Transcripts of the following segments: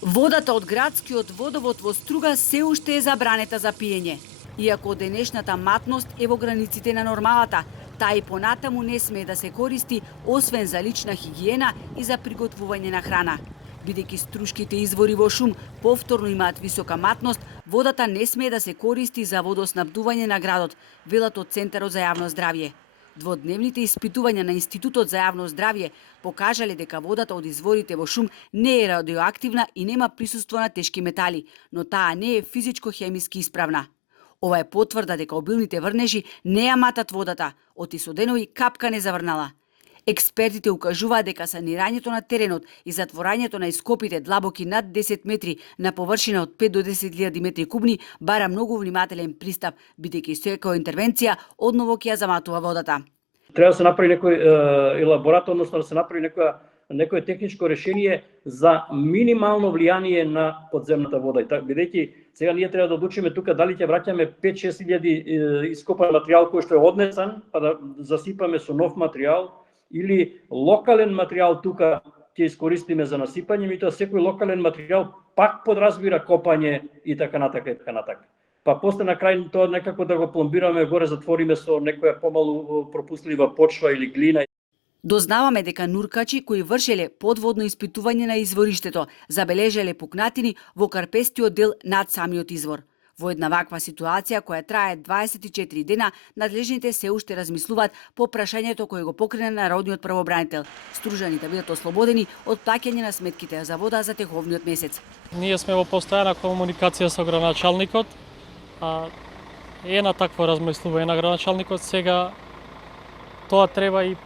Водата од градскиот водовод во Струга се уште е забранета за пиење. Иако денешната матност е во границите на нормалата, таа и понатаму не смее да се користи освен за лична хигиена и за приготвување на храна. Бидејќи струшките извори во шум повторно имаат висока матност, водата не смее да се користи за водоснабдување на градот, велат од Центарот за јавно здравје. Дводневните испитувања на Институтот за јавно здравје покажале дека водата од изворите во шум не е радиоактивна и нема присуство на тешки метали, но таа не е физичко-хемиски исправна. Ова е потврда дека обилните врнежи не ја матат водата, од Исоденови капка не заврнала. Експертите укажуваат дека санирањето на теренот и затворањето на ископите длабоки над 10 метри на површина од 5 до 10.000 метри кубни бара многу внимателен пристап, бидејќи секоја интервенција одново ќе ја заматува водата. Треба да се направи некој елаборат, односно да се направи некое техничко решение за минимално влијание на подземната вода. Бидејќи сега ние треба да одлучиме тука дали ќе враќаме 5-6 илјади ископан материјал кој што е однесен, па да засипаме со нов материјал, или локален материјал тука ќе искористиме за насипање, меѓутоа секој локален материјал пак подразбира копање и така натака и така натака. Па после на крај тоа некако да го пломбираме горе, затвориме со некоја помалу пропуслива почва или глина. Дознаваме дека нуркачи кои вршеле подводно испитување на извориштето забележале пукнатини во карпестиот дел над самиот извор. Во една ваква ситуација која трае 24 дена, надлежните се уште размислуваат по прашањето кое го покрена народниот правобранител. Стружани да бидат ослободени од плаќање на сметките за вода за тековниот месец. Ние сме во постојана комуникација со градоначалникот. Е на такво размислување на градоначалникот, сега тоа треба и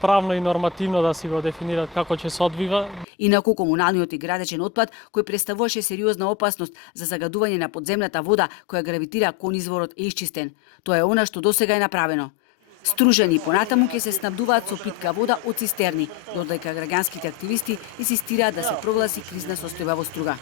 правно и нормативно да си го дефинира како ќе се одвива. Инаку комуналниот и градечен отпад, кој представуваше сериозна опасност за загадување на подземната вода која гравитира кон изворот, е исчистен. Тоа е она што досега е направено. Стружани понатаму ќе се снабдуваат со питка вода од цистерни, додека граѓанските активисти инсистираат да се прогласи кризна состојба во Струга.